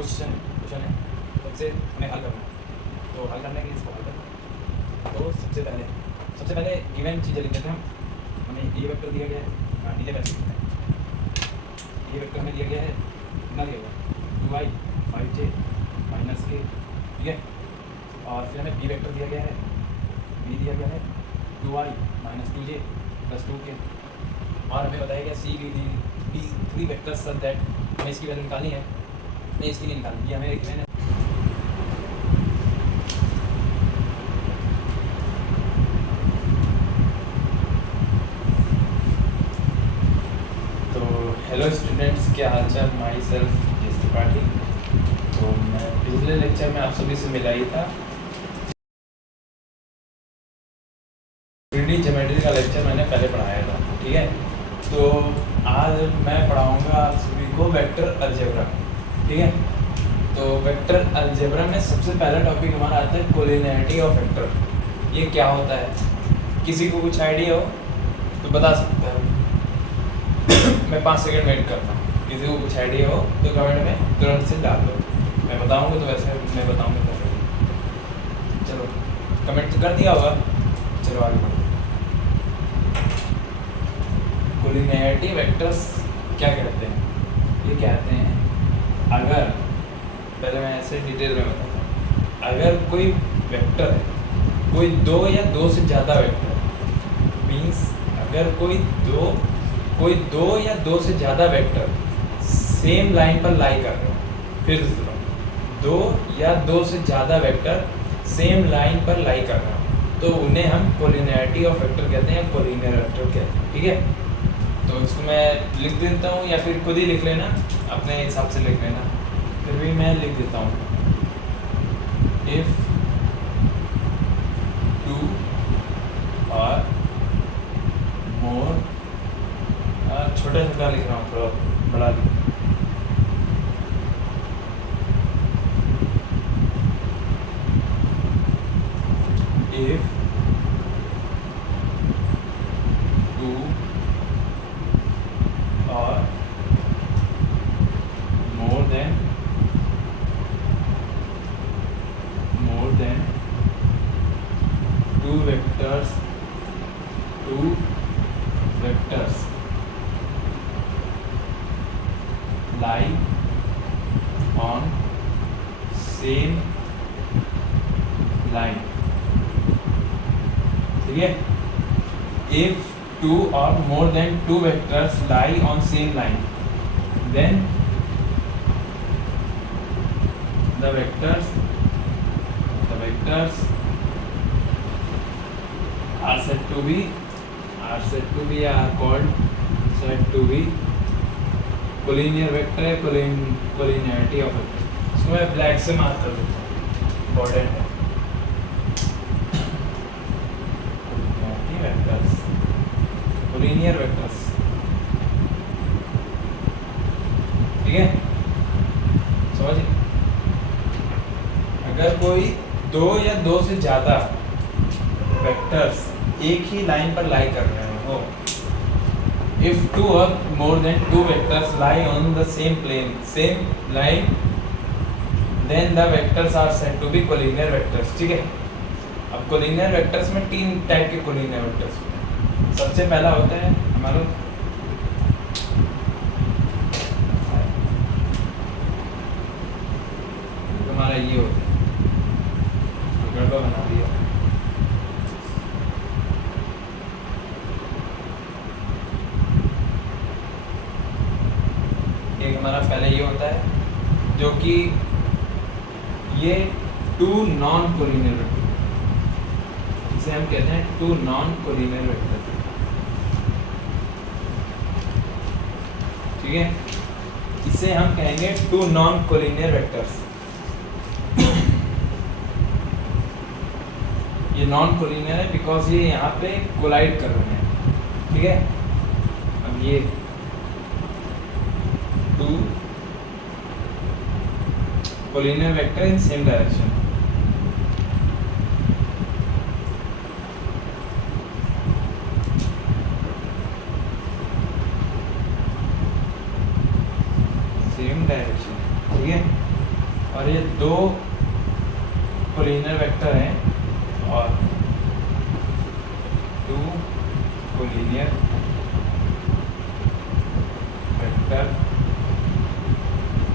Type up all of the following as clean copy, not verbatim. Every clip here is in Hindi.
क्वेश्चन है, तो उनसे हमें हल करना है। तो हल करने के लिए इसको हल करना है। तो सबसे पहले गिवन चीज़ें लिख लेते हैं हम। हमें ए वेक्टर दिया गया है, नीचे कैसे लिखते हैं। ए वेक्टर हमें दिया गया है, कितना दिया हुआ 2i 5j माइनस के, ठीक है। और फिर हमें बी वेक्टर दिया गया है, बी दिया गया है 2i minus 2j plus 2k। और हमें बताया गया C D 3 vectors such that हमें इसकी वैल्यू निकालनी है, नहीं इसकी नहीं निकालनी, ये हमें गिवन है। तो हेलो स्टूडेंट्स, क्या हालचाल। माई सेल्फ जस त्रिपाठी। तो मैं पिछले लेक्चर में आप सभी से मिला ही था। 3D ज्योमेट्री का लेक्चर मैंने पहले पढ़ाया था, ठीक है। तो आज मैं पढ़ाऊंगा आप सभी को वेक्टर अलजेब्रा, ठीक है। तो वेक्टर अलजेब्रा में सबसे पहला टॉपिक हमारा आता है कोलिनियरिटी ऑफ वेक्टर। ये क्या होता है, किसी को कुछ आइडिया हो तो बता सकता है। मैं 5 सेकंड वेट करता हूँ, किसी को कुछ आइडिया हो तो कमेंट में तुरंत से डाल दो। मैं बताऊँगा तो वैसे मैं बताऊँगा तो चलो कमेंट तो कर दिया होगा। चलो आगे बढ़ो। कोलिनियरिटी वेक्टर्स क्या कहते हैं, ये कहते हैं अगर, पहले मैं ऐसे डिटेल में बताता हूँ। अगर कोई वेक्टर है, कोई 2 या 2 से ज़्यादा वेक्टर मीन्स अगर कोई दो या 2 से ज़्यादा वेक्टर सेम लाइन पर लाई कर रहे हो, फिर से सुनो, 2 या 2 से ज़्यादा वेक्टर सेम लाइन पर लाई कर रहे हो तो उन्हें हम कोलिनियरिटी ऑफ वेक्टर कहते हैं, कोलिनियर वेक्टर कहते हैं, ठीक है। तो इसको मैं लिख देता हूँ या फिर खुद ही लिख लेना, अपने हिसाब से लिख लेना। फिर भी मैं लिख देता हूँ, इफ 2 और मोर, छोटा छोटा लिख रहा हूँ, थोड़ा बड़ा लिख, इफ 2 और more than 2 vectors lie on same line, ठीक है। if 2 or more than 2 vectors lie on same line, then the vectors are said to be collinear vector है, collinearity of vector। इसको मैं ब्लैक से मार्क कर देता हूँ, इम्पोर्टेंट है। कोलिनियर वेक्टर्स, ठीक है, समझिए। अगर कोई 2 या 2 से ज़्यादा वेक्टर्स एक ही लाइन पर लाई कर रहे हो, if 2 or more than 2 vectors lie on the same line, then the vectors are said to be collinear vectors, ठीक है। अब कोलिनियर वेक्टर्स में 3 टाइप के कोलिनियर वेक्टर्स होते हैं। सबसे पहला होता है हमारा ये होता है, गड़बड़ बना दिया। एक हमारा पहले ये होता है जो कि ये 2 नॉन कोलिनियर वेक्टर, इसे हम कहते हैं 2 नॉन कोलिनियर वेक्टर, ठीक है। इसे हम कहेंगे 2 नॉन कोलिनियर वेक्टर्स। ये नॉन कोलिनियर है बिकॉज ये यहाँ पे कोलाइड कर रहे हैं, ठीक है। अब ये 2 collinear vector in same direction, ठीक है। और ये दो कोलिनियर वेक्टर हैं और two collinear vector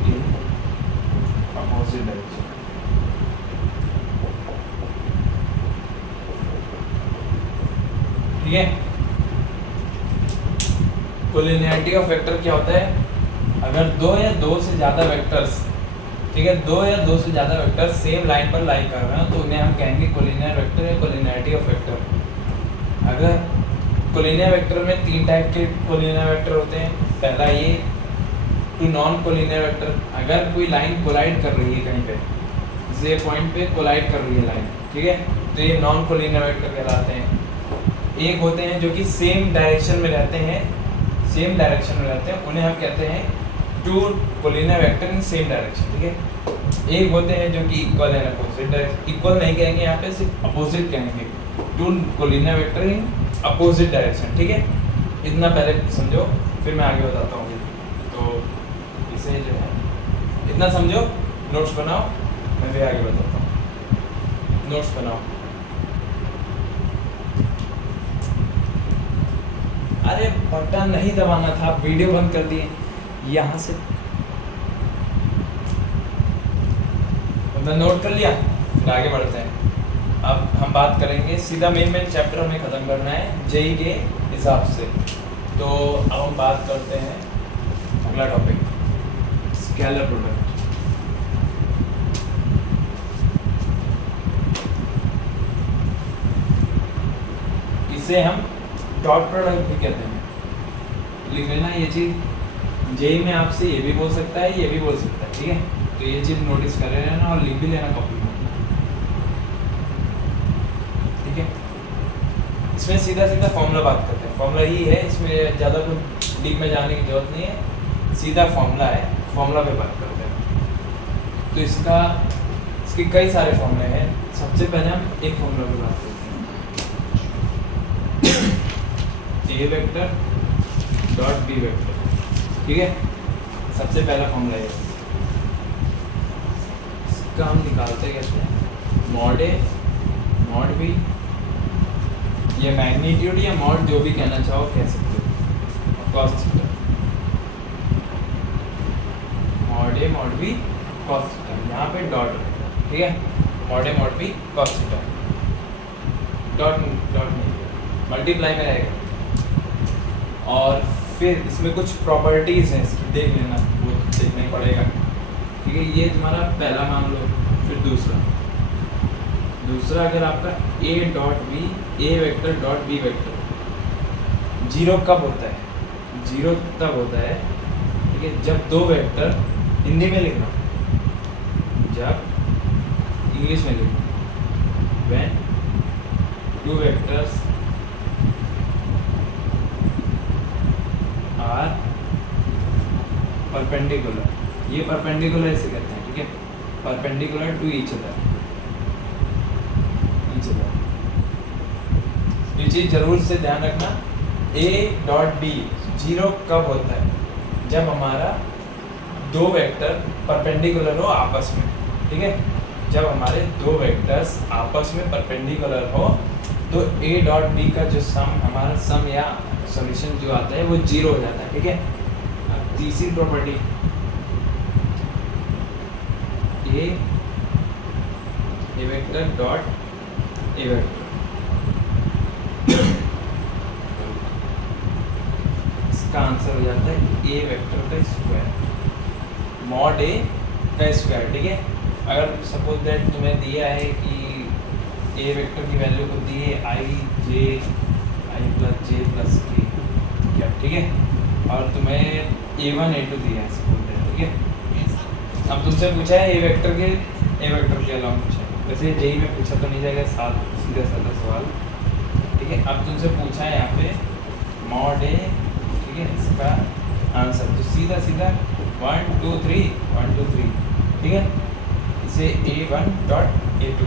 in opposite direction. ठीक है, कोलिनियरिटी ऑफ वेक्टर क्या होता है? अगर दो या दो से ज्यादा वेक्टर्स, ठीक है, दो या दो से ज्यादा वेक्टर सेम लाइन पर लाई कर रहे हैं तो उन्हें हम कहेंगे कोलिनियर वेक्टर या कोलिनियरिटी ऑफ वेक्टर। अगर कोलिनियर वेक्टर में तीन टाइप के कोलिनियर वेक्टर होते हैं। पहला ये टू नॉन कोलिनियर वेक्टर, अगर कोई लाइन कोलाइड कर रही है कहीं पे, जैसे पॉइंट पे कोलाइड कर रही है लाइन, ठीक है, तो ये नॉन कोलिनियर वेक्टर कहलाते हैं। एक होते हैं जो कि सेम डायरेक्शन में रहते हैं, सेम डायरेक्शन में रहते हैं, उन्हें हम कहते हैं two collinear vector in same direction. ठीक है, एक होते हैं जो कि इक्वल एंड अपोजिट, इक्वल नहीं कहेंगे यहाँ पे, सिर्फ अपोजिट कहेंगे, two collinear vector in opposite direction. ठीक है, इतना पहले समझो फिर मैं आगे बताता हूँ। तो इसे जो है इतना समझो, नोट्स बनाओ, मैं फिर आगे बताता हूँ। नोट्स बनाओ। अरे बटन नहीं दबाना था, वीडियो बंद कर दिए यहाँ से। नोट कर लिया, फिर आगे बढ़ते हैं। अब हम बात करेंगे सीधा मेन चैप्टर हमें ख़त्म करना है जेई के हिसाब से। तो अब हम बात करते हैं अगला टॉपिक, स्केलर प्रोडक्ट। इसे हम डॉट प्रोडक्ट भी कहते हैं। लिख लेना ये चीज़, जेई में आपसे ये भी बोल सकता है, ये भी बोल सकता है। ठीक है, तो ये चीज़ नोटिस कर लेना और लिख भी लेना कॉपी में। ठीक है, इसमें सीधा सीधा फॉर्मूला बात करते हैं। फॉर्मूला ही है, इसमें ज़्यादा कुछ डीप में जाने की जरूरत नहीं है, सीधा फॉर्मूला है, फॉर्मूला पे बात करते हैं। तो इसके कई सारे फॉर्मूले हैं। सबसे पहले हम एक फॉर्मूला पे बात करते हैं, A vector dot B vector. ठीक है, सबसे पहला फॉर्मूला है, इसका हम निकालते कैसे हैं, मॉड ए मॉड बी, ये मैग्नीट्यूड या मॉड जो भी कहना चाहो कह सकते हो, cos theta, mod A mod B cos theta, यहाँ पे डॉट रहेगा। ठीक है, mod A mod B cos theta, dot नहीं मल्टीप्लाई में रहेगा। और फिर इसमें कुछ प्रॉपर्टीज़ हैं, इसकी देख लेना, वो देखना ही पड़ेगा। ठीक है, ये तुम्हारा पहला मान लो। फिर दूसरा अगर आपका A dot B, A vector dot B vector, zero कब होता है? जीरो तब होता है, ठीक है, जब दो वेक्टर, हिंदी में लिखना, जब इंग्लिश में लिखना, when two vectors are perpendicular, ये परपेंडिकुलर ऐसे कहते हैं। ठीक है, परपेंडिकुलर टू ईच अदर। ये चीज़ जरूर से ध्यान रखना, ए डॉट बी जीरो कब होता है? जब हमारा दो वेक्टर परपेंडिकुलर हो आपस में। ठीक है, जब हमारे दो वेक्टर्स आपस में परपेंडिकुलर हो तो ए डॉट बी का जो सम, हमारा सम या सॉल्यूशन जो आता है वो जीरो हो जाता है। ठीक है, अब तीसरी property, A vector dot A vector, इसका आंसर हो जाता है ए वेक्टर का स्क्वायर, मॉड ए का स्क्वायर। ठीक है, अगर सपोज दैट तुम्हें दिया है कि ए वेक्टर की वैल्यू को दी है आई प्लस जे प्लस के क्या, ठीक है, और तुम्हें a1 a2 दिया है सपोज दैट। ठीक है, अब तुमसे पूछा है ए वेक्टर के अलावा पूछा है, वैसे जेई में पूछा तो नहीं जाएगा, सीधा साधा सवाल। ठीक है, अब तुमसे पूछा है यहाँ पे मॉड ए, ठीक है, इसका आंसर तो सीधा 1 2 3 1 2 3। ठीक है, इसे a1 dot a2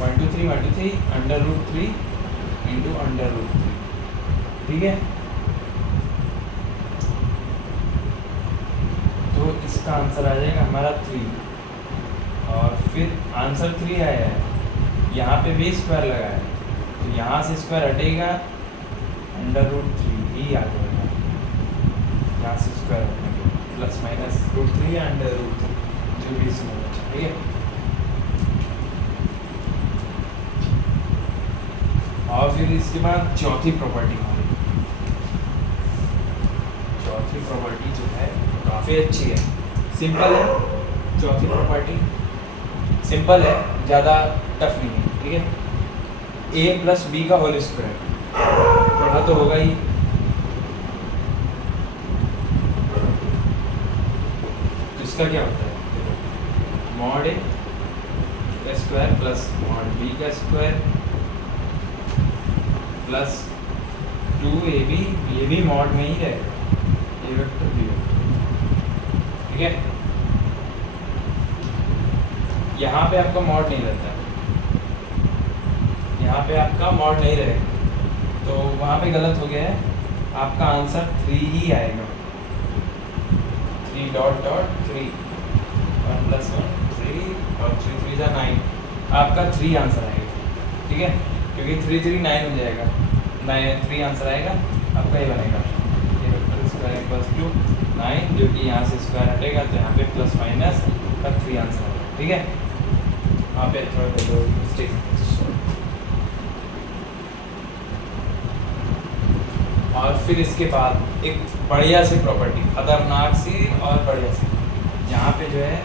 1 2 3 under root 3 into under root 3। ठीक है, तो इसका आंसर आ जाएगा हमारा 3। फिर आंसर 3 आया है, यहाँ पे भी स्क्वायर लगा है, तो यहाँ से स्क्वायर हटेगा, √3 ही आ जाएगा, यहाँ से स्क्वायर हटेगा, प्लस माइनस √3 या √3 जो भी इसमें बचा। ठीक है, और फिर इसके बाद चौथी प्रॉपर्टी हमारी, चौथी प्रॉपर्टी जो है काफ़ी अच्छी है, सिंपल है। चौथी प्रॉपर्टी सिंपल है, ज़्यादा टफ नहीं है। ठीक है, a + b का होल स्क्वायर पढ़ा तो होगा ही। तो इसका क्या होता है, mod a का स्क्वायर प्लस mod b का स्क्वायर प्लस 2ab, ये भी मॉड में ही रहेगा, a वेक्टर b वेक्टर। ठीक है, यहाँ पे आपका मॉड नहीं रहता है, यहाँ पे आपका मॉड नहीं रहेगा, तो वहाँ पे गलत हो गया है, आपका आंसर 3 ही आएगा, 3.3 1 + 1 3 और 3 3 जा 9, आपका 3 आंसर आएगा। ठीक है, क्योंकि 3 3 9 हो जाएगा, 3 आंसर आएगा आपका, ये बनेगा ये वेक्टर स्क्वायर = 9, जो कि यहाँ से स्क्वायर हटेगा तो यहाँ पे प्लस माइनस का 3 आंसर आएगा। ठीक है, वहाँ पे थोड़ा मिस्टेक। और फिर इसके बाद एक बढ़िया सी प्रॉपर्टी, खतरनाक सी और बढ़िया सी, यहाँ पे जो है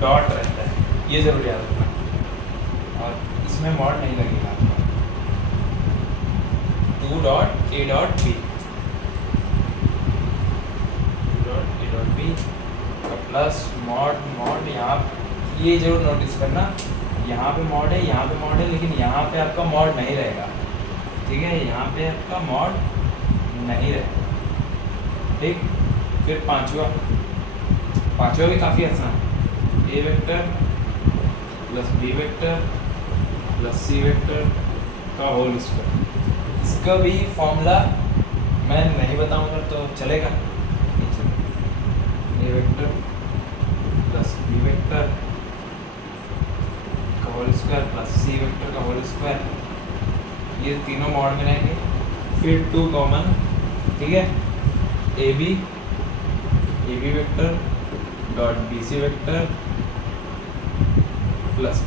डॉट रहता है, ये जरूर याद रखना, और इसमें मॉड नहीं लगेगा आपका, 2.a.b, 2.a.b का प्लस मॉड यहाँ, ये जरूर नोटिस करना, यहाँ पे मॉड है, यहाँ पे मॉड है, लेकिन यहाँ पे आपका मॉड नहीं रहेगा। ठीक है, यहाँ पे आपका मॉड नहीं रहेगा। ठीक, फिर पांचवा भी काफ़ी आसान है, a vector plus b vector plus c vector का होल स्क्वायर। इसका भी फॉर्मूला मैं नहीं बताऊंगा तो चलेगा, a vector plus b vector का whole square plus c vector का होल स्क्वायर, ये तीनों मॉड में रहेंगे। फिर 2 कॉमन, ठीक है, A B vector dot B C vector plus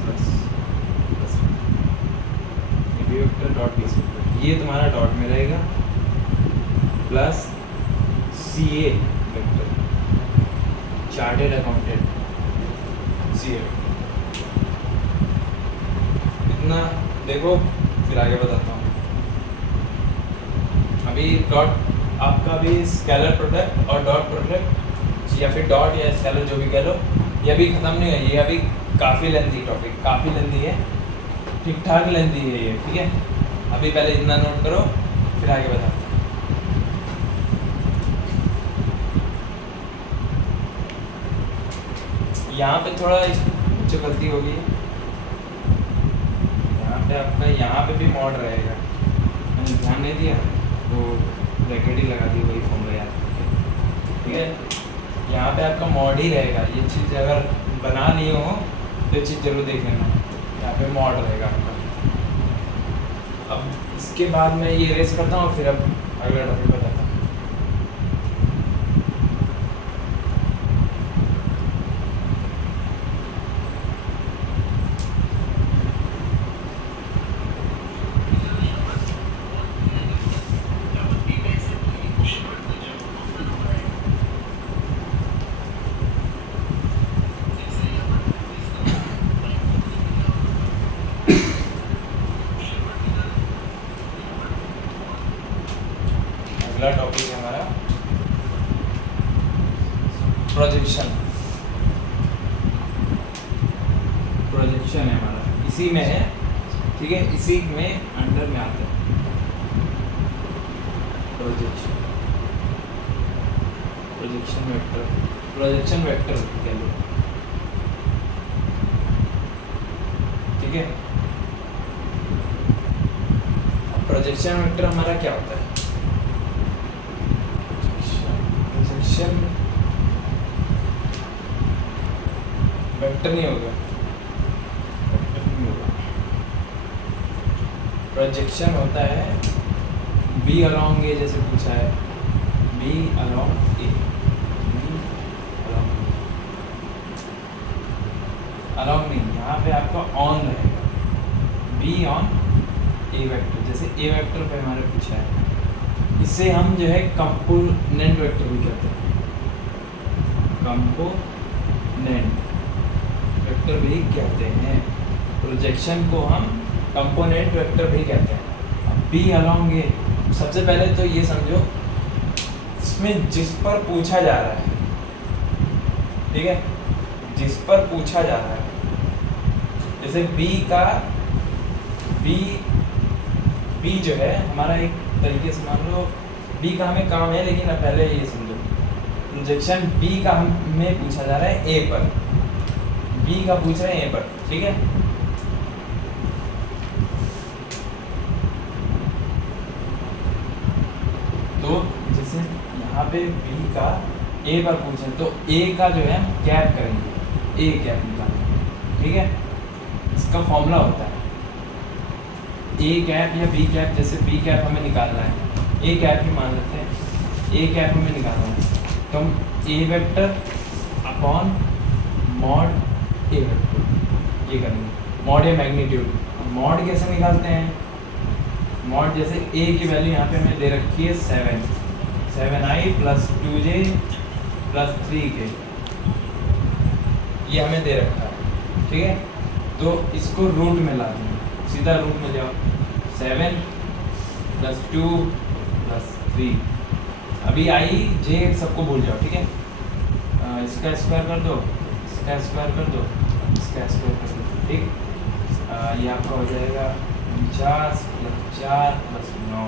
A B vector dot B C vector, ये तुम्हारा डॉट में रहेगा, plus C A vector, chartered accountant C A vector. इतना देखो, फिर आगे बताता हूँ। अभी डॉट आपका भी स्केलर प्रोडक्ट और डॉट प्रोडक्ट या फिर डॉट या स्केलर जो भी कह लो, ये अभी ख़त्म नहीं है, ये अभी काफ़ी लेंथी टॉपिक, काफ़ी लेंथी है, ठीक ठाक लेंथी है ये। ठीक है, अभी पहले इतना नोट करो, फिर आगे बताते हैं। यहाँ पे थोड़ा जो गलती होगी, यहाँ पे आपका यहाँ पे भी मॉड रहेगा, मैंने ध्यान नहीं दिया तो ब्रैकेट ही लगा दी, वही फॉर्मूला याद। ठीक है, यहाँ पे आपका मॉड ही रहेगा, ये चीज़ अगर बना नहीं हो तो ये चीज़ जरूर देख लेना, यहाँ पे मॉड रहेगा आपका। अब इसके बाद मैं ये रेस करता हूँ, फिर अब अगला टॉपिक बताता हूँ। अगला टॉपिक है हमारा प्रोजेक्शन। प्रोजेक्शन है हमारा, इसी में है। ठीक है, इसी में अंडर में आते हैं प्रोजेक्शन वेक्टर कह लो। ठीक है, प्रोजेक्शन वेक्टर हमारा क्या होता है? वेक्टर नहीं होगा, प्रोजेक्शन होता है बी अलॉन्ग ए, जैसे पूछा है बी अलॉन्ग ए, अलॉन्ग नहीं, यहाँ पे आपका ऑन रहेगा, बी ऑन ए वेक्टर, जैसे ए वेक्टर पे हमारे पूछा है। इससे हम जो है कंपोनेंट वेक्टर भी कहते हैं, कंपोनेंट वेक्टर भी कहते हैं। प्रोजेक्शन को हम कंपोनेंट वेक्टर भी कहते हैं। अब बी अलॉन्ग ए, सबसे पहले तो ये समझो इसमें जिस पर पूछा जा रहा है, ठीक है, जिस पर पूछा जा रहा है, जैसे बी जो है हमारा, एक तरीके से मान लो बी का हमें काम है, लेकिन अब पहले ये समझो प्रोजेक्शन बी का हमें पूछा जा रहा है ए पर, बी का पूछ रहे हैं ए पर, ठीक है। तो जैसे यहाँ पे बी का ए पर पूछे तो ए का जो है कैप करेंगे, ए कैप निकालेंगे, ठीक है। इसका फॉर्मूला होता है ए कैप या बी कैप, जैसे बी कैप हमें निकालना है, ए कैप ही मान लेते हैं, ए कैप हमें निकालना है, तो हम ए वेक्टर अपॉन मॉड ए वेक्टर ये करेंगे, मॉड ए मैग्नीट्यूड। मॉड कैसे निकालते हैं, मॉड जैसे ए की वैल्यू यहाँ पे हमें दे रखी है 7i plus 2j plus 3k, ये हमें दे रखा है, ठीक है। तो इसको रूट में ला देंगे, सीधा रूट में जाओ, 7 प्लस 2 प्लस 3, अभी आई जे सबको भूल जाओ, ठीक है। इसका स्क्वायर कर दो, इसका स्क्वायर कर दो, इसका स्क्वायर कर दो, ठीक। ये आपका हो जाएगा 49 प्लस 4 प्लस 9,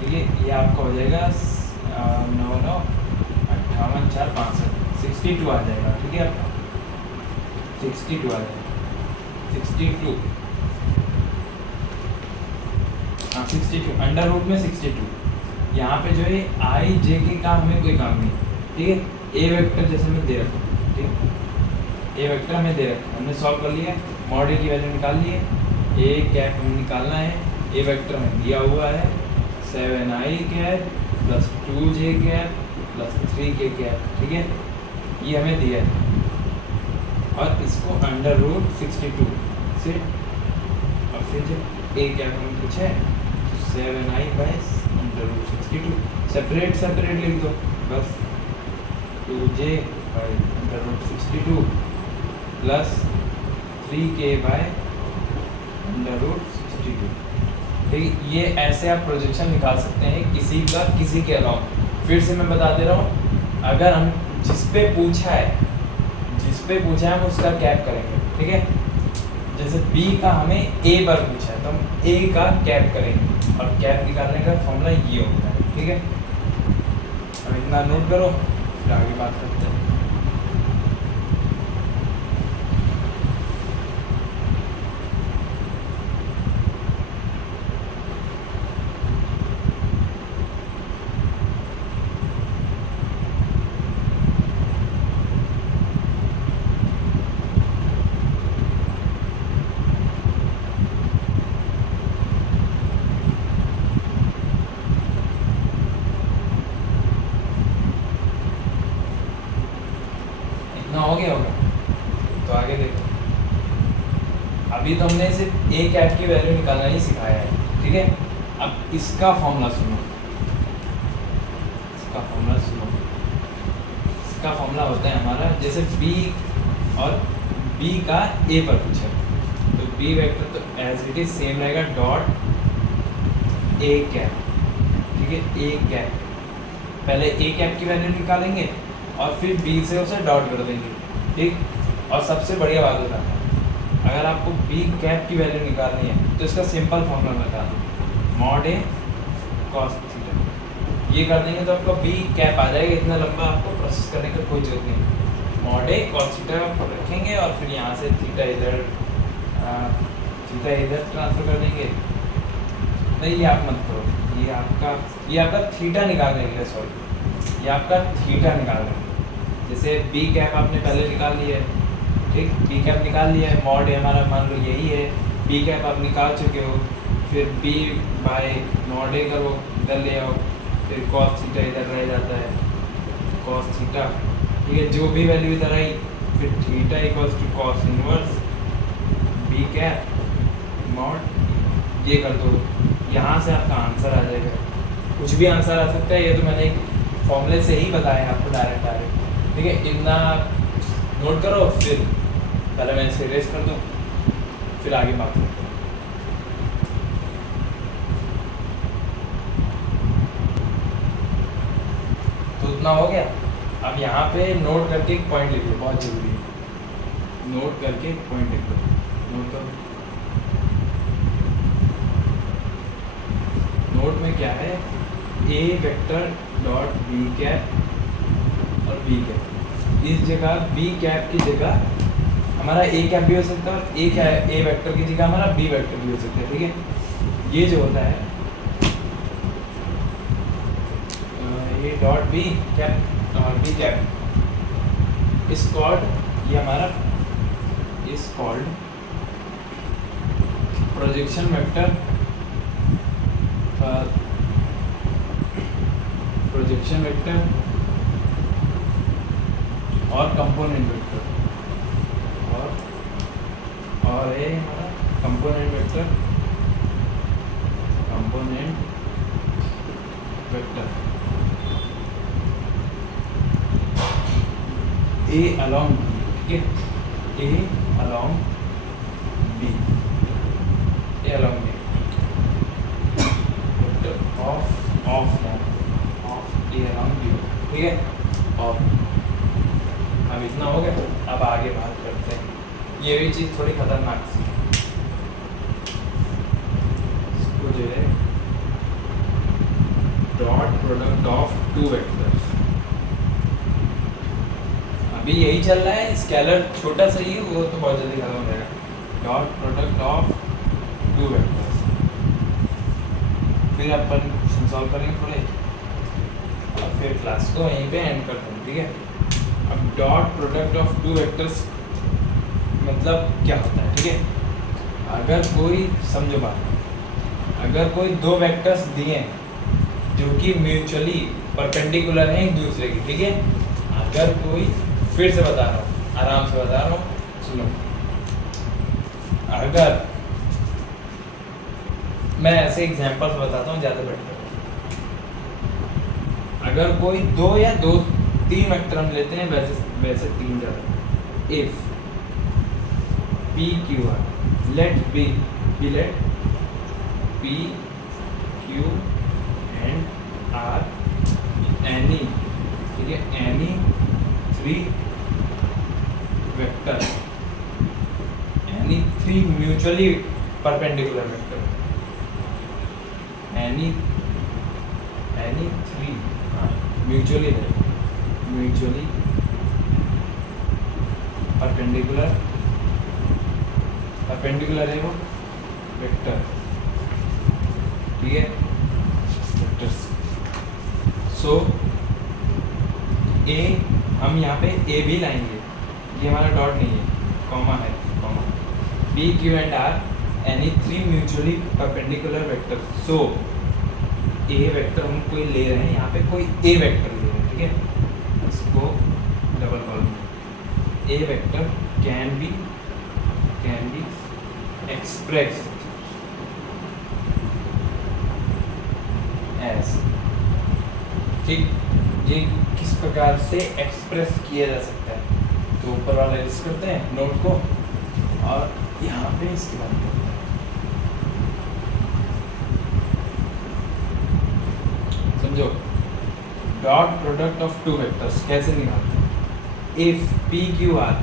ठीक है। ये आपका हो जाएगा 9 9 58 4 65, 62 आ जाएगा, ठीक है। आपका 62 आ जाएगा, 62, हाँ 62, अंडर रूट में 62। यहाँ पे जो है आई जे के का हमें कोई काम नहीं, ठीक है। ए वेक्टर जैसे मैं दे रखा हूँ, ठीक है, ए वेक्टर हमें दे रखा है, हमने सॉल्व कर लिया, मॉड ए की वैल्यू निकाल ली है, ए कैप हमें निकालना है, ए वेक्टर हमें दिया हुआ है 7i cap plus 2j cap plus 3k cap, ठीक है, ये हमें दिया है। और इसको अंडर रूट 62 से, और फिर जब ए कैप हमें पूछा है 7i by under root 62, separate separate लिख दो बस, 2j by under root 62 plus 3k by under root 62, ठीक। ये ऐसे आप प्रोजेक्शन निकाल सकते हैं किसी का किसी के अलावा। फिर से मैं बता दे रहा हूँ, अगर हम जिस पे पूछा है हम उसका कैप करेंगे, ठीक है। जैसे बी का हमें ए पर पूछा है तो हम ए का कैप करेंगे, और कैप निकालने का फॉर्मूला ये होता है, ठीक है। अब इतना नोट करो, फिर आगे बात करते हैं। हो गया होगा, तो आगे देखो। अभी तो हमने सिर्फ ए कैप की वैल्यू निकालना ही सिखाया है, ठीक है। अब इसका फॉर्मूला सुनो, इसका फॉर्मूला होता है हमारा, जैसे बी और बी का ए पर पूछा तो बी वेक्टर तो एज इट इज सेम रहेगा, डॉट ए कैप, ठीक है। ए कैप, पहले ए कैप की वैल्यू निकालेंगे और फिर बी से उसे डॉट कर देंगे, ठीक। और सबसे बढ़िया बात होता है, अगर आपको बी कैप की वैल्यू निकालनी है तो इसका सिंपल फॉर्मूला बता दो, मॉड ए कॉस थीटा, ये कर देंगे तो आपका बी कैप आ जाएगा। इतना लंबा आपको प्रोसेस करने का कोई जरूरत नहीं, मॉड ए कॉस थीटा रखेंगे और फिर यहाँ से थीटा इधर ट्रांसफर कर देंगे। नहीं, ये आप मत करो, ये आपका थीटा निकाल देंगे, सॉरी, ये आपका थीटा निकाल देंगे। जैसे बी कैप आपने पहले निकाल लिया है, ठीक, बी कैप निकाल लिया है, मॉड ए हमारा मान लो यही है, बी कैप आप निकाल चुके हो, फिर बी बाय नॉट ए करो, इधर ले आओ, फिर कॉस थीटा इधर रह जाता है, कॉस थीटा, ठीक है, जो भी वैल्यू इधर आई, फिर theta equals to cos inverse B cap naught, ये कर दो, यहाँ से आपका आंसर आ जाएगा। कुछ भी आंसर आ सकता है, ये तो मैंने एक फॉर्मूले से ही बताया आपको डायरेक्ट, ठीक है। इतना नोट करो, फिर पहले मैं इसे इरेज कर दूँ, फिर आगे बात करते हैं। तो इतना हो गया। अब यहाँ पे नोट करके एक पॉइंट लिख लो, बहुत जरूरी है, नोट करके एक पॉइंट लिख लो, नोट करो। नोट में क्या है, A vector dot B cap और बी कैप, इस जगह बी कैप की जगह हमारा ए कैप भी हो सकता है, और ए वेक्टर की जगह हमारा बी वेक्टर भी हो सकता है, ठीक है। ये जो होता है ए डॉट बी कैप और बी कैप इस कॉल्ड, ये हमारा is called projection vector, projection vector और कंपोनेंट वेक्टर, और ये हमारा component vector, component vector A along, ठीक है, A along B, A along B, vector of of A along B, ठीक है। और अब इतना हो गया, अब आगे बात करते हैं, ये भी चीज़ थोड़ी खतरनाक सी है, इसको जो है dot product of two vectors, अभी यही चल रहा है, स्केलर छोटा सा ही, वो तो बहुत जल्दी खत्म हो जाएगा। Dot product of two vectors, फिर अपन क्वेश्चन सॉल्व करेंगे थोड़े, और फिर क्लास को यहीं पे एंड करते हैं, ठीक है। अब dot product of two vectors मतलब क्या होता है, ठीक है। अगर कोई, समझो बात, अगर कोई दो वेक्टर्स दिए हैं जो कि म्यूचुअली परपेंडिकुलर हैं एक दूसरे की, ठीक है। अगर कोई, फिर से बता रहा हूँ, आराम से बता रहा हूँ, सुनो। अगर मैं ऐसे एग्जांपल्स बताता हूँ, ज़्यादा बेटर, अगर कोई दो या तीन वेक्टर हम लेते हैं, वैसे तीन ज़्यादा, if P Q R, let B let P Q and R any, ठीक है, any three vector, any three mutually perpendicular vector, any three mutually perpendicular है वो वेक्टर, ठीक है, वेक्टर्स। सो ए, हम यहाँ पे ए भी लाएंगे, ये हमारा डॉट नहीं है, कॉमा है, comma, B Q and R any three mutually perpendicular vector. So a vector हम कोई ले रहे हैं, यहाँ पे कोई ए वेक्टर ले रहे हैं, ठीक है, इसको double column, A vector can B expressed as, ठीक, ये किस प्रकार से एक्सप्रेस किया जा सकता है, तो ऊपर वाला लिस्ट करते हैं नोट को, और यहाँ पे इसके बाद करते हैं, समझो। Dot product of two vectors कैसे निकालते हैं, इफ पी क्यू आर,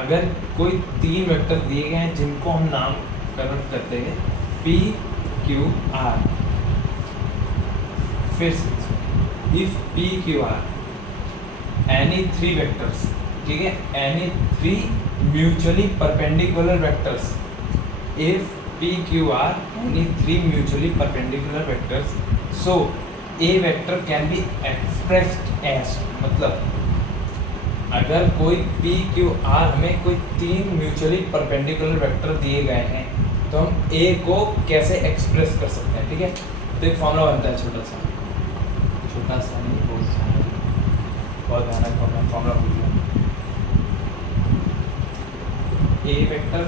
अगर कोई तीन वेक्टर दिए गए हैं जिनको हम नाम कन्वर्ट करते हैं P Q R, फिर if P Q R any three vectors, ठीक है, any three mutually perpendicular vectors, if P Q R any three mutually perpendicular vectors, so a vector can be expressed as, मतलब अगर कोई P Q R हमें कोई तीन म्यूचुअली परपेंडिकुलर वेक्टर दिए गए हैं, तो हम ए को कैसे एक्सप्रेस कर सकते हैं, ठीक है। तो एक फॉर्मूला बनता है छोटा सा नहीं, बहुत भयानक फॉर्मूला भूल गया। ए वेक्टर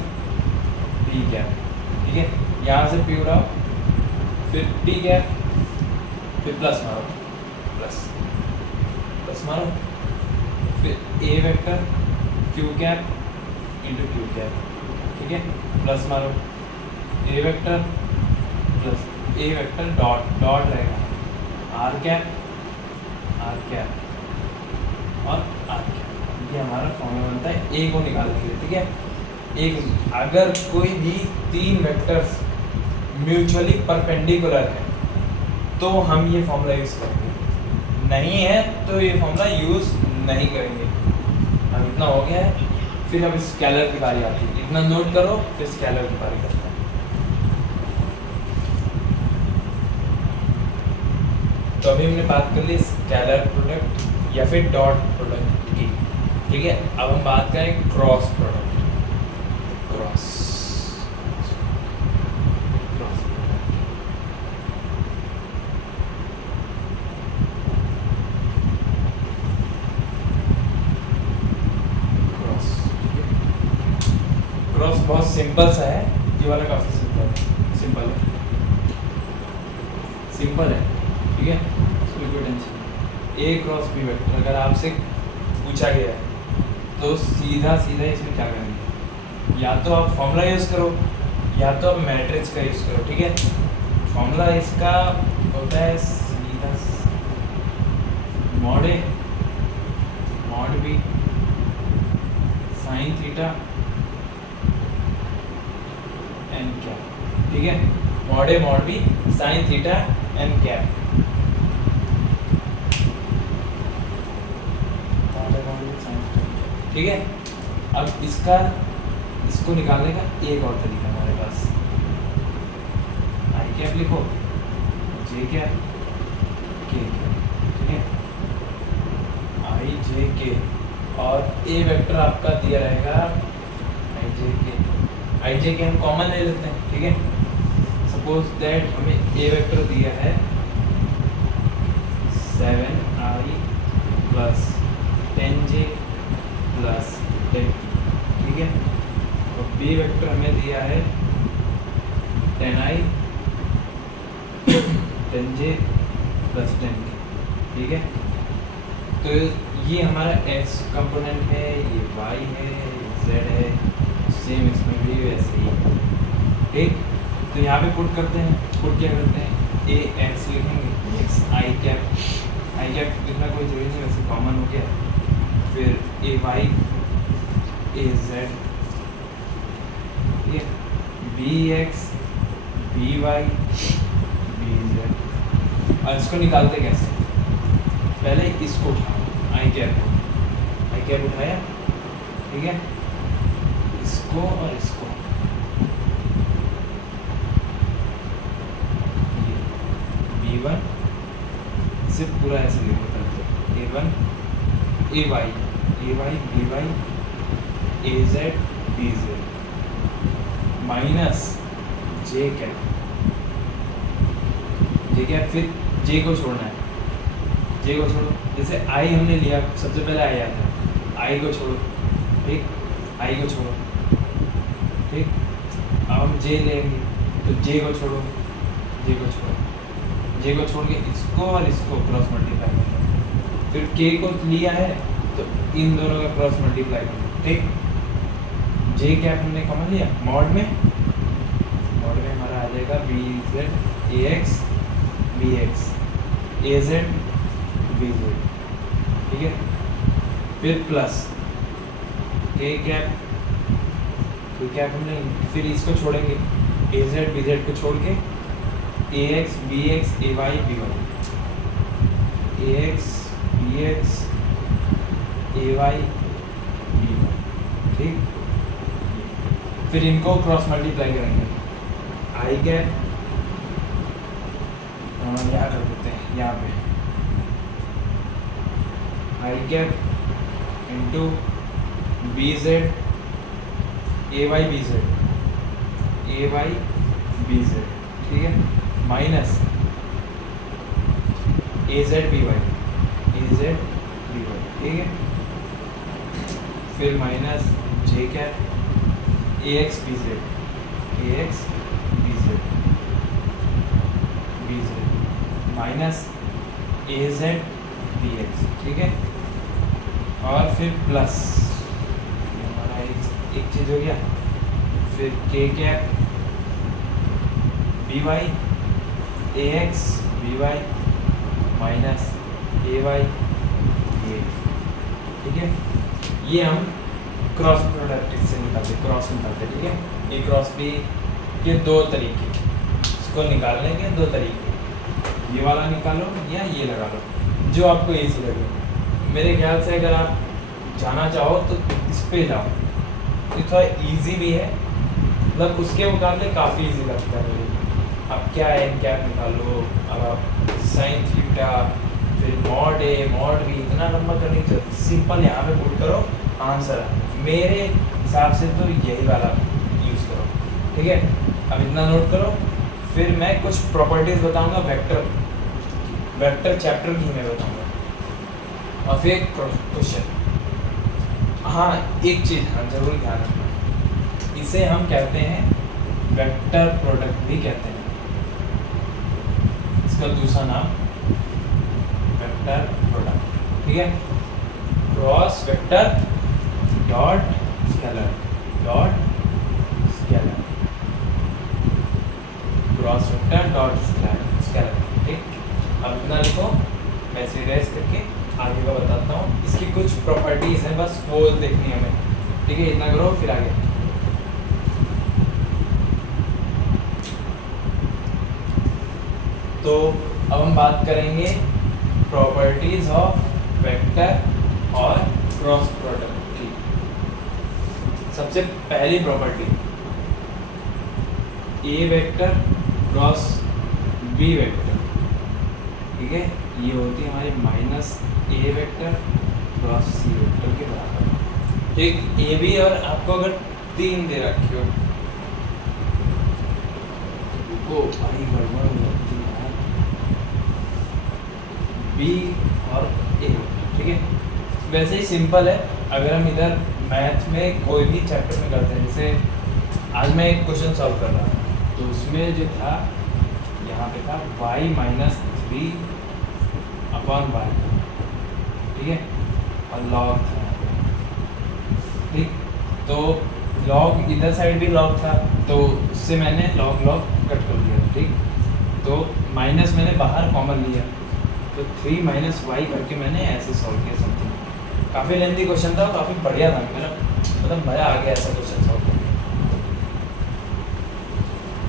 पी कैप, ठीक है, यहाँ से पी उड़ाओ, फिर टी कैप, फिर प्लस मारो, प्लस मारो, फिर A vector Q cap into Q cap, ठीक है, प्लस मारो, A vector plus A vector dot रहेगा आर कैप और आर कैप। ये हमारा फॉर्मूला बनता है ए को निकालने के लिए, ठीक है। एक अगर कोई भी तीन वेक्टर्स म्यूचुअली परपेंडिकुलर है तो हम ये फॉर्मूला यूज़ करेंगे, नहीं है तो ये फॉर्मूला यूज़ नहीं करेंगे। अब इतना हो गया है, फिर अब स्केलर की बारी आती है। इतना नोट करो, फिर स्केलर की बारी करते हैं। तो अभी हमने बात कर ली स्केलर प्रोडक्ट या फिर डॉट प्रोडक्ट की, ठीक है। अब हम बात करें क्रॉस प्रोडक्ट। क्रॉस बहुत सिंपल सा है, ये वाला काफ़ी सिंपल है, ठीक है, इसमें कोई टेंशन नहीं। ए क्रॉस बी वेक्टर अगर आपसे पूछा गया है तो सीधा इसमें क्या करेंगे, या तो आप फॉर्मूला यूज़ करो या तो आप मैट्रिक्स का यूज़ करो, ठीक है। फॉर्मूला इसका होता है सीधा mod A mod B sine theta N cap, ठीक है, mod A mod B sine theta N cap. ठीक है, अब इसको निकालने का एक और तरीका हमारे पास, आई कैप लिखो, जे कैप, के कैप, ठीक है, आई जे के, और ए वेक्टर आपका दिया रहेगा आई जे के हम कॉमन ले लेते हैं, ठीक है। सपोज दैट हमें ए वेक्टर दिया है 7i प्लस 10j प्लस 10, ठीक है, और बी वेक्टर हमें दिया है 10i 10j प्लस 10k, ठीक है। तो ये हमारा x कंपोनेंट है, ये y है, ये z है, सेम इसमें भी वैसे ही, ठीक। तो यहाँ पे पुट करते हैं, पुट क्या करते हैं, ए एक्स लिखेंगे, एक्स आई कैप लिखना कोई जरूरी नहीं, वैसे कॉमन हो गया, फिर ए वाई ए जेड, ठीक है, B X B Y B Z. और इसको निकालते कैसे, पहले इसको उठाओ, आई कैप उठाया, ठीक है, इसको और इसको, B1 इसे पूरा ऐसे लिखो करते, A1 AY BY AZ BZ minus J cap, फिर J को छोड़ना है, J को छोड़ो, जैसे I हमने लिया, सबसे पहले I आता है, I को छोड़ो, ठीक, I को छोड़ो, ठीक। अब हम J लेंगे तो J को छोड़ो, J को छोड़ के इसको और इसको क्रॉस मल्टीप्लाई करें, फिर K को लिया है तो इन दोनों का क्रॉस मल्टीप्लाई करें, ठीक। J कैप हमने कॉमन लिया, मॉड में हमारा आ जाएगा BZ AX BX AZ BZ, ठीक है, फिर प्लस K कैप हमने, फिर इसको छोड़ेंगे AZ BZ को छोड़ के AX BX AY BY AX BX AY BY, ठीक। फिर इनको क्रॉस मल्टीप्लाई करेंगे, आई कैप यहाँ कर देते हैं, यहाँ पे I cap into BZ AY BZ A Y B Z, ठीक है, minus A Z B Y, ठीक है, फिर minus J cap A X B Z, minus A Z B X, ठीक है, और फिर प्लस हमारा एक चीज़ हो गया, फिर के कैप बी वाई ए एक्स बी वाई माइनस ए वाई बी एक्स, ठीक है। ये हम क्रॉस प्रोडक्ट से निकालते, ठीक है। ए क्रॉस बी के दो तरीके, इसको निकालने के दो तरीके, ये वाला निकालो या ये लगा लो, जो आपको ईजी लगे। मेरे ख्याल से अगर आप जाना चाहो तो इस पे जाओ, ये थोड़ा ईजी भी है, मतलब उसके मुकाबले काफ़ी ईजी लगता है मुझे। अब क्या है, कैप निकालो, अब आप साइन थीटा फिर मॉड ए मॉड बी, इतना लंबा करने की जरूरत, सिंपल यहाँ पे पुट करो आंसर। मेरे हिसाब से तो यही वाला यूज़ करो, ठीक है। अब इतना नोट करो, फिर मैं कुछ प्रॉपर्टीज़ बताऊंगा वेक्टर चैप्टर की मैं बताऊंगा, और फिर क्वेश्चन। हाँ एक चीज़ हाँ जरूर ध्यान रखना, इसे हम कहते हैं वेक्टर प्रोडक्ट भी कहते हैं, इसका दूसरा नाम वेक्टर प्रोडक्ट, ठीक है। Cross vector dot scalar, cross vector dot scalar, ठीक। अब इतना लिखो, मैं सीरियस करके आगे का बताता हूँ। इसकी कुछ प्रॉपर्टीज़ हैं, बस वो देखनी है हमें, ठीक है। इतना करो फिर आगे। तो अब हम बात करेंगे प्रॉपर्टीज ऑफ वेक्टर और क्रॉस प्रोडक्ट की। सबसे पहली प्रॉपर्टी, ए वेक्टर क्रॉस बी वेक्टर, ठीक है, ये होती है हमारी माइनस ए वेक्टर क्रॉस सी वेक्टर के बराबर, ठीक। ए बी और आपको अगर 3 दे रखी हो, वो भाई गड़बड़ हो जाती है यार, बी और ए, ठीक है। वैसे ही सिंपल है, अगर हम इधर मैथ में कोई भी चैप्टर में करते हैं, जैसे आज मैं एक क्वेश्चन सॉल्व कर रहा था, तो उसमें जो था यहाँ पे था y माइनस 3 अपॉन वाई, ठीक है, और लॉग था, ठीक। तो लॉग इधर साइड भी लॉग था, तो उससे मैंने लॉग कट कर दिया, ठीक। तो माइनस मैंने बाहर कॉमन लिया, तो 3 माइनस वाई करके मैंने ऐसे सॉल्व किया समथिंग। काफ़ी लेंथी क्वेश्चन था, काफ़ी बढ़िया था, मेरा मतलब मज़ा आ गया ऐसा क्वेश्चन सॉल्व करके।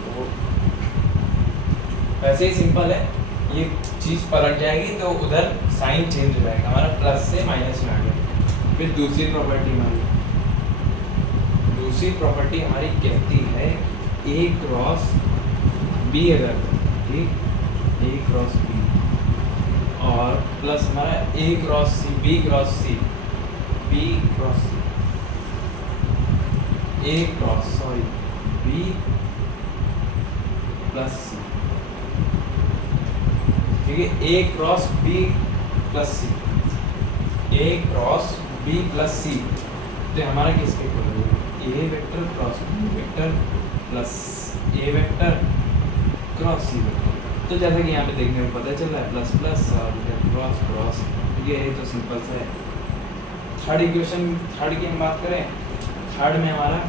तो वैसे ही सिंपल है, ये चीज़ पलट जाएगी तो उधर साइन चेंज हो जाएगा, हमारा प्लस से माइनस में आ गया। फिर दूसरी प्रॉपर्टी हमारी कहती है ए क्रॉस बी, अगर ठीक, ए क्रॉस बी और प्लस हमारा A cross C, B cross C, A cross sorry B plus C, ठीक है, A cross B plus C, A cross B plus C, तो हमारा किसके इक्वल है, A vector cross B vector plus A vector cross C vector. तो जैसा कि यहाँ पे देखने में पता चल रहा है प्लस प्लस और क्रॉस, ये है तो सिंपल सा है। थर्ड की हम बात करें, थर्ड में हमारा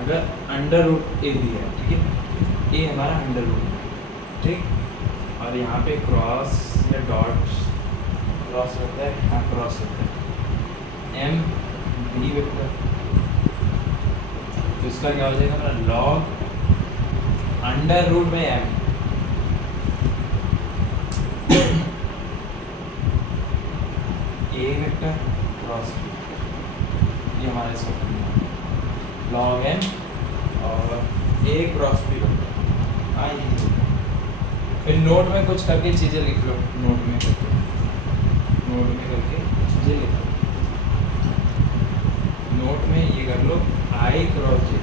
अगर अंडर रूट ए दिया है, ठीक है, ए हमारा अंडर रूट, ठीक, और यहाँ पे क्रॉस या डॉट क्रॉस होता है, हाँ क्रॉस होता है, एम डी वेक्टर, तो इसका क्या हो जाएगा हमारा लॉग अंडर रूट में एम, ए वेक्टर क्रॉस बी, ये हमारा इसका लॉग एम और ए क्रॉस बी वेक्टर। हाँ ये फिर नोट में कुछ करके चीज़ें लिख लो, नोट में करके चीज़ें लिख लो, नोट में ये कर लो आई क्रॉस जे,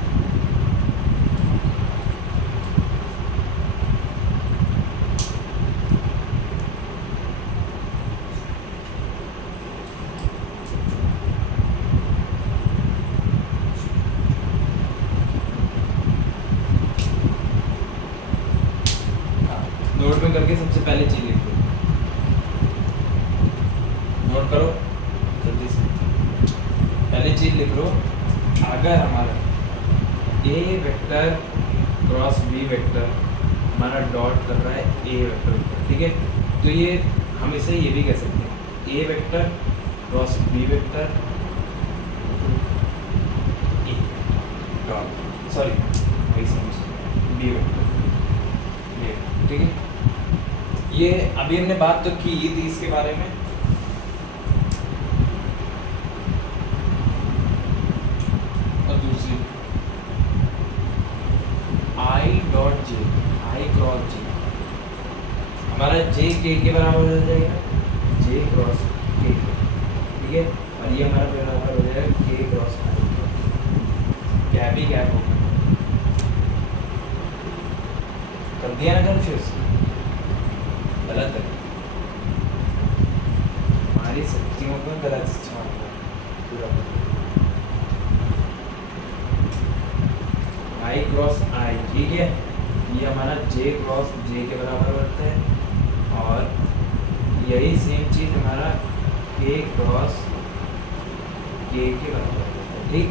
नोट में करके सबसे पहले चीज लिख लो, नोट करो जल्दी से। पहली चीज लिख लो, अगर हमारा ए वेक्टर क्रॉस बी वेक्टर हमारा डॉट कर रहा है ए वेक्टर, ठीक है, तो ये हम इसे ये भी कह सकते हैं A vector cross B vector A dot, sorry वही समझ, बी वेक्टर, ठीक है। ये अभी हमने बात तो की थी इसके बारे में, और दूसरी I dot J, I cross जे, हमारा जे के बराबर हो जाएगा, जे क्रॉस के, ठीक है, और ये हमारा बराबर हो जाएगा के क्रॉस आई, गैप ही गैप होगा, कर दिया ना कंफ्यूज, गलत है, हमारी शक्तियों को गलत इस्तेमाल पूरा, आई क्रॉस आई, ठीक है, ये हमारा जे क्रॉस जे के बराबर बनता है, और यही सेम चीज हमारा के क्रॉस के बराबर होता है, ठीक,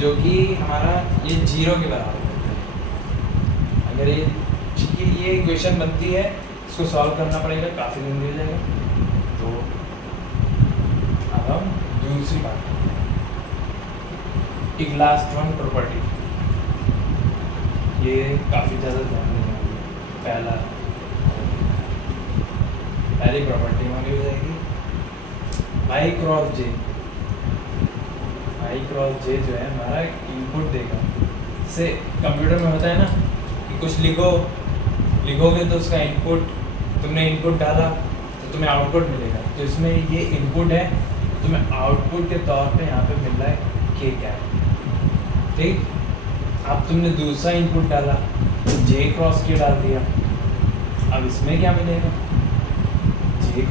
जो कि हमारा ये 0 के बराबर होता है। अगर ये इक्वेशन बनती है, इसको सॉल्व करना पड़ेगा, काफ़ी दिन मिल जाएगा। तो अब हम दूसरी बात, एक लास्ट वन प्रॉपर्टी, ये काफ़ी ज़्यादा ध्यान देना है। पहली प्रॉपर्टी हमारी हो जाएगी आई क्रॉस जे, आई क्रॉस जे जो है हमारा इनपुट देगा, जैसे कंप्यूटर में होता है ना कि कुछ लिखोगे तो उसका इनपुट, तुमने इनपुट डाला तो तुम्हें आउटपुट मिलेगा, तो इसमें ये इनपुट है, तुम्हें आउटपुट के तौर पे यहाँ पे मिल रहा है के कैप, ठीक। अब तुमने दूसरा इनपुट डाला तो जे क्रॉस के डाल दिया, अब इसमें क्या मिलेगा, जे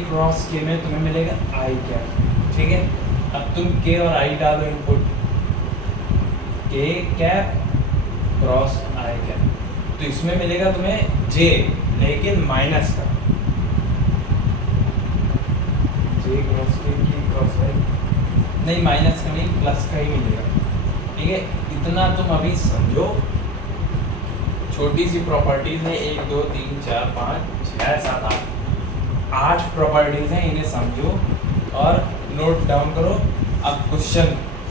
क्रॉस के में तुम्हें मिलेगा आई कैप, ठीक है। अब तुम के और आई डालो इनपुट, के कैप क्रॉस आई कैप, तो इसमें मिलेगा तुम्हें जे, लेकिन माइनस का, जे क्रॉस के क्रॉस आई, नहीं माइनस का नहीं, प्लस का ही मिलेगा, ठीक है। इतना तुम अभी समझो, छोटी सी प्रॉपर्टीज है, 1 2 3 4 5 6 7 8 प्रॉपर्टीज हैं, इन्हें समझो और नोट डाउन करो। अब क्वेश्चन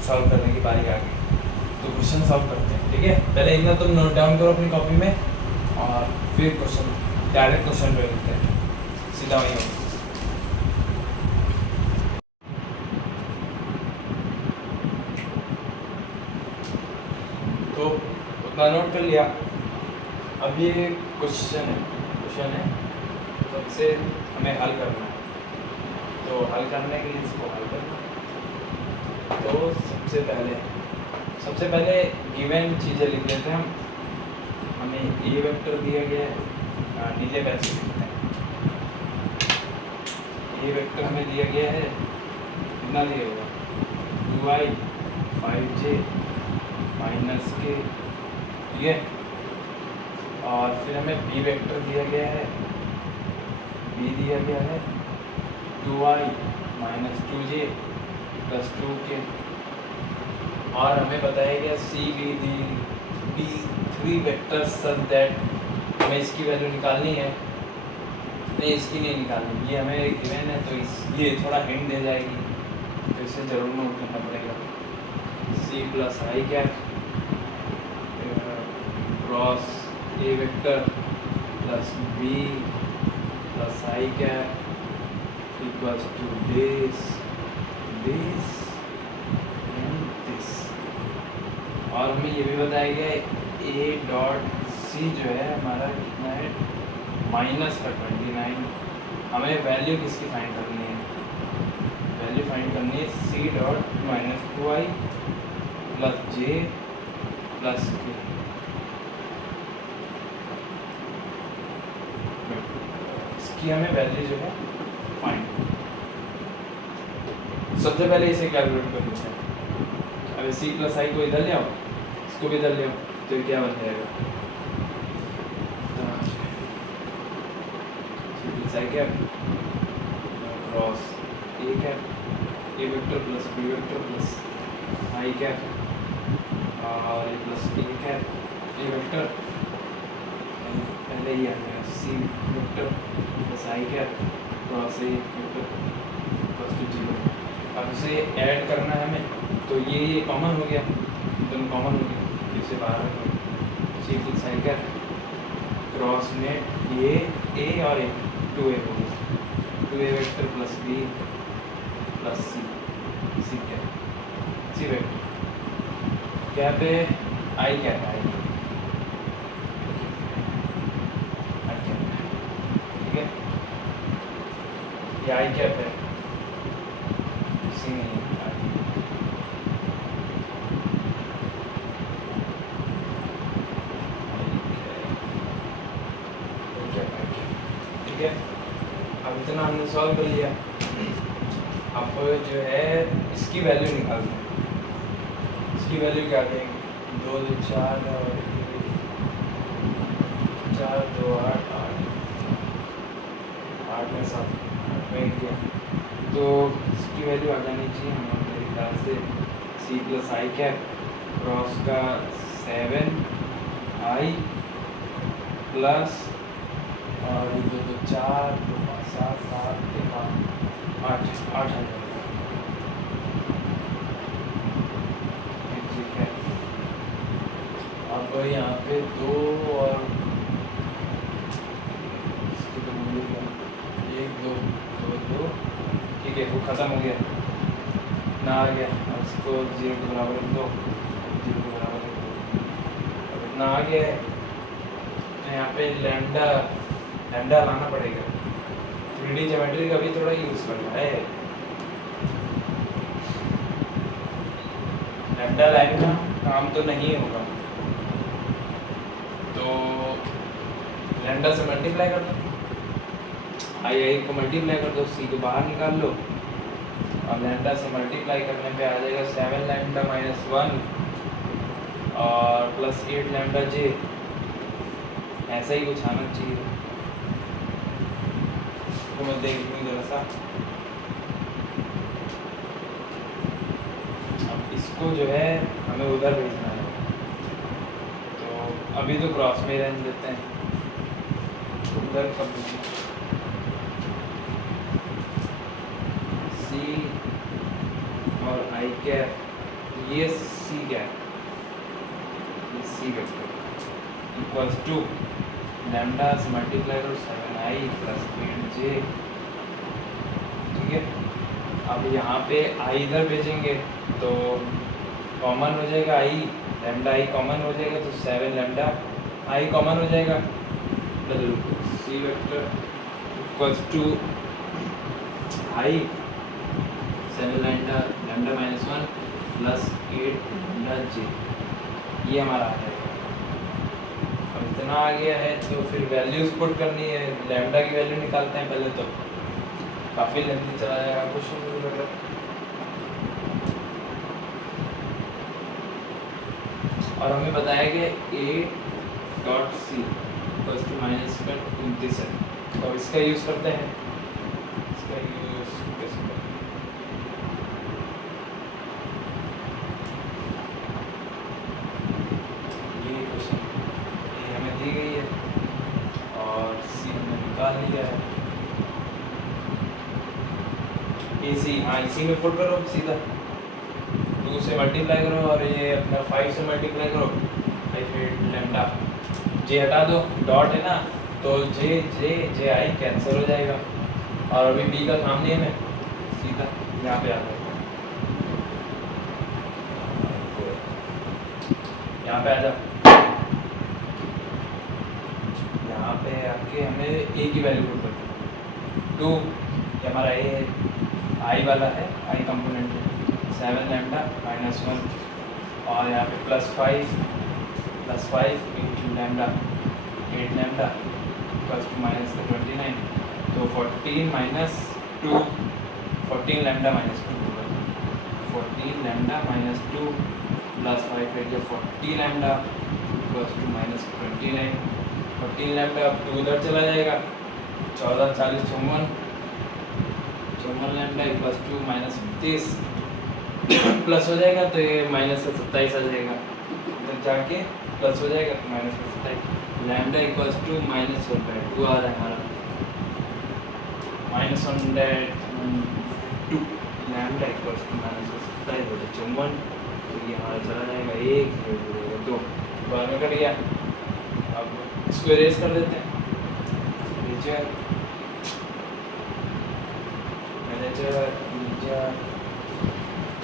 सॉल्व करने की बारी आ गई, तो क्वेश्चन सॉल्व करते हैं, ठीक है। पहले इतना तुम नोट डाउन करो अपनी कॉपी में, और फिर क्वेश्चन, डायरेक्ट क्वेश्चन पे लिखते हैं, सीधा वही होगा। तो उतना नोट कर लिया, अब ये क्वेश्चन है, तो इसे हमें हल करना है, तो हल करने के लिए इसको हल करना, तो सबसे पहले गिवन चीज़ें लिख लेते हैं हम। हमें ए वेक्टर दिया गया है, नीचे पैसे लिखते हैं, ए वेक्टर हमें दिया गया है, कितना दिया हुआ, 2i 5j माइनस के, ठीक है। और फिर हमें बी वेक्टर दिया गया है, बी दिया गया है 2i minus 2j plus 2k, और हमें बताया गया C B 3 vector such that, हमें इसकी वैल्यू निकालनी है, नहीं इसकी नहीं निकालनी, ये हमें गिवन है, तो ये थोड़ा हिंट दे जाएगी, तो इसे जरूर नोट करना पड़ेगा। C plus I cap cross A vector plus B plus I cap equals to this and this, और हमें ये भी बताया गया है ए डॉट सी जो है हमारा कितना है, माइनस का 29, हमें वैल्यू किसकी फाइंड करनी है, वैल्यू फाइंड करनी है C dot minus 2i plus J plus K, इसकी हमें वैल्यू जो है फाइंड, सबसे पहले इसे कैलकुलेट कर लेते हैं। अब सी प्लस आई को इधर ले आओ, इसको भी इधर ले आओ, तो क्या बन जाएगा, plus I cap cross A cap A vector plus B vector plus I cap और A plus B cap A vector पहले ही आ गया C vector plus I cap cross A vector plus two zero. अब इसे ऐड करना है हमें, तो ये कॉमन हो गया, दोनों कॉमन हो गया, इसे बाहर C plus I cap cross में ए और ए 2a हो गया 2a vector plus B plus C cap C vector क्या पे आई कैप है ठीक है, ये आई कैप है सी नहीं है ठीक है। अब इतना हमने सॉल्व कर लिया, अब जो है इसकी वैल्यू निकालते हैं। इसकी वैल्यू क्या देंगे 2 2 4 और 4 2 8 8 में 7 8 में गया, तो इसकी वैल्यू आ जानी चाहिए हमारे ख्याल से सी प्लस आई कैप क्रॉस का 7i प्लस और 2 2 4 2 5 7 7 8 8 आ जाएगा। ठीक है, अब यहाँ पे 2 और 1 2 2 2 ठीक है, वो ख़त्म हो गया ना आ गया, अब इसको 0 के बराबर रख दो 0 के बराबर रख दो, अब इतना आ गया है तो यहाँ पे लैम्डा लाना पड़ेगा। 3D ज्योमेट्री का भी थोड़ा यूज़ करना है, लैम्डा लाइन का काम तो नहीं होगा, तो लैम्डा से मल्टीप्लाई कर दो, आई को मल्टीप्लाई कर दो, सी को बाहर निकाल लो और लैम्डा से मल्टीप्लाई करने पे आ जाएगा 7 लैम्डा माइनस 1 और प्लस 8 लैम्डा जे, ऐसा ही कुछ आना चाहिए। तो मैं देख लूँ जरा सा, अब इसको जो है हमें उधर भेजना है, तो अभी तो क्रॉस में रहने देते हैं, उधर कब भेजना सी और आई कैप, ये सी कैप ये सी वेक्टर इक्वल्स टू लैम्डा से मल्टीप्लाई करो 7i प्लस 8j, ठीक है। अब यहाँ पे i इधर भेजेंगे तो कॉमन हो जाएगा i, लैम्डा i कॉमन हो जाएगा तो 7 लैम्डा i कॉमन हो जाएगा, C vector equals to i 7 lambda minus 1 plus 8 lambda j, ये हमारा आ जाएगा। अब इतना आ गया है तो फिर वैल्यूज पुट करनी है, लैम्डा की वैल्यू निकालते हैं पहले, तो काफ़ी लेंथी चला जाएगा क्वेश्चन मुझे लग रहा है। और हमें बताया कि A dot C plus two minus का 29 है, तो इसका यूज़ करते हैं, इसका यूज़ कैसे करते हैं, ये क्वेश्चन ये हमें दी गई है और सी हमने निकाल लिया है, ए सी, हाँ इसी में पुट करो सीधा, 2 से मल्टीप्लाई करो और ये अपना 5 से मल्टीप्लाई करो, 5 8 लैम्डा, जे हटा दो, डॉट है ना, तो जे आई कैंसिल हो जाएगा, और अभी बी का काम नहीं है, मैं सीधा यहाँ पे आ जाएगा, यहाँ पे आ जा, यहाँ पे आके हमें ए की वैल्यू पुट करनी 2, ये हमारा ए है, आई वाला है, आई कंपोनेंट है 7 लैम्डा माइनस 1 और यहाँ पे plus 5 into lambda 8 lambda plus 2 minus 29, तो 14 माइनस 2 14 लैम्डा माइनस 2 होगा, 14 लैम्डा माइनस 2 प्लस 5 है जो 40 लैम्डा प्लस 2 माइनस 29, 14 लैम्डा अब 2 उधर चला जाएगा 14 40 54 54 लैम्डा इक्वल्स टू -30 प्लस हो जाएगा तो ये -27 आ जाएगा, तो जाके प्लस हो जाएगा तो -27 लैम्डा इक्वल्स टू -1/2 आ रहा है हमारा, -1/2 लैम्डा इक्वल्स टू -27/54, तो ये हमारा चला जाएगा 1 2 बार में कट गया। अब इसको इरेज कर देते हैं, मैनेजर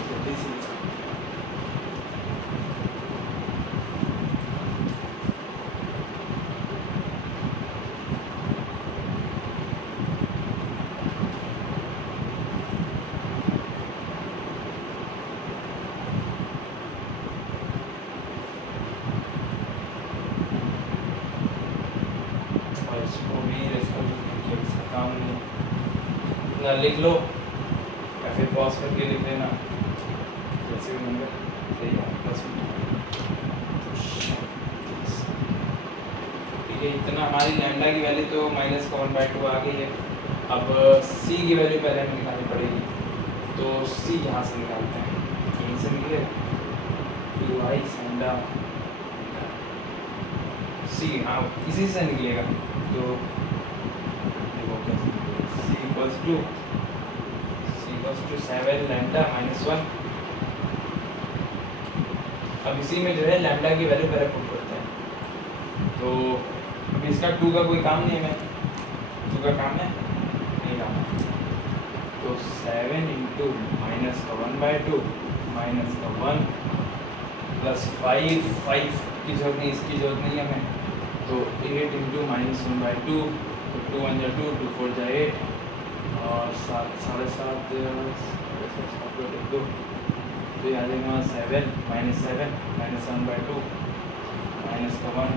जल्दी से काम नहीं ना, लिख लो या फिर पॉज करके लिख लेना जैसे भी नंबर सही है प्लस। ठीक है, इतना हमारी लैम्डा की वैल्यू तो -1/2 आ गई है। अब सी की वैल्यू पहले हमें निकालनी पड़ेगी, तो सी यहाँ से निकालते हैं, यहीं से निकले y लैम्डा सी, हाँ इसी से निकलेगा, तो c इक्वल्स टू 7 लैम्डा -1। अब इसी में जो है लैम्डा की वैल्यू पहले पुट करते हैं, तो अब इसका 2 का कोई काम नहीं है, 2 का काम है नहीं काम है, तो 7 इंटू -1/2 -1 प्लस 5 की जरूरत नहीं, इसकी जरूरत नहीं है हमें, तो 8 इंटू -1/2, तो 2 1 2 2 4 8 और 7 7.5 2, तो ये आ जाएगा 7 -7 -1/2 -1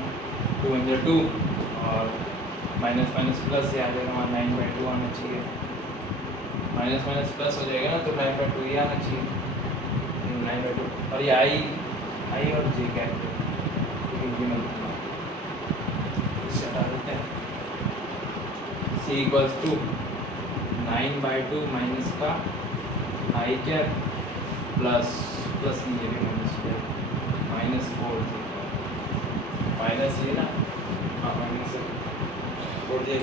2 1 2 और माइनस प्लस ये आ जाएगा 9/2 आना चाहिए, माइनस प्लस हो जाएगा ना, तो 9/2 ये आना चाहिए 9/2, और ये आई और जे कैपिटल इससे हटा देते हैं। c इक्वल्स टू 9/2 माइनस का आई कैप प्लस नहीं, ये भी माइनस हो जाएगा -4 माइनस ये ना, हाँ -4 जे।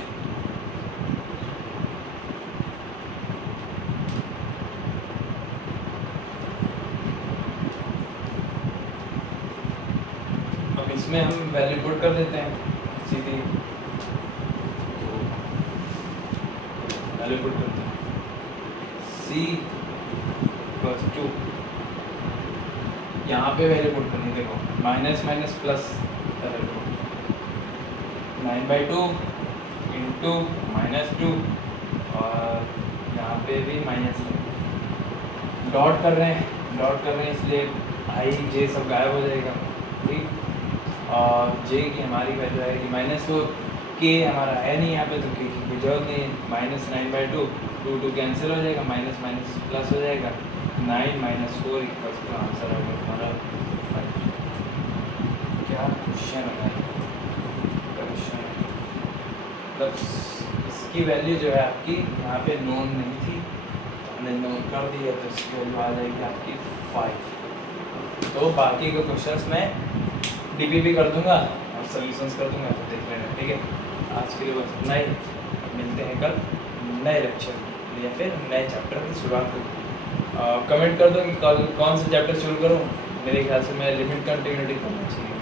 अब इसमें हम वैल्यू पुट कर देते हैं सीधी, वैल्यू पुट करते हैं c इक्वल्स टू, यहाँ पे वैल्यू पुट करनी, देखो माइनस प्लस 9/2 इंटू -2 और यहाँ पे भी माइनस डॉट कर रहे हैं इसलिए आई जे सब गायब हो जाएगा, ठीक। और जे की हमारी वैल्यू आएगी -4, के हमारा है नहीं यहाँ पे, तो के की कोई जरूरत नहीं है, -9/2 2 कैंसिल हो जाएगा, माइनस प्लस हो जाएगा 9 -4 इक्वल्स टू आंसर होगा हमारा 5। क्या क्वेश्चन है क्वेश्चन, मतलब इसकी वैल्यू जो है आपकी यहाँ पे नोन नहीं थी, हमने नोन कर दी है, तो इसकी वैल्यू आ जाएगी आपकी 5। तो बाकी के क्वेश्चंस मैं डीपीपी कर दूंगा और सॉल्यूशंस कर दूंगा, तो देख लेना, ठीक है। आज के लिए बस इतना ही, मिलते हैं कल नए लेक्चर या फिर नए चैप्टर की शुरुआत करूँ। कमेंट कर दो कि कल कौन सा चैप्टर शुरू करूँ, मेरे ख्याल से मैं लिमिट कंटिन्यूटी करना चाहिए,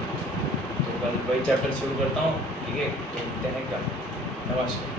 तो कल वही चैप्टर शुरू करता हूँ, ठीक है। तो मिलते हैं कल, नमस्कार।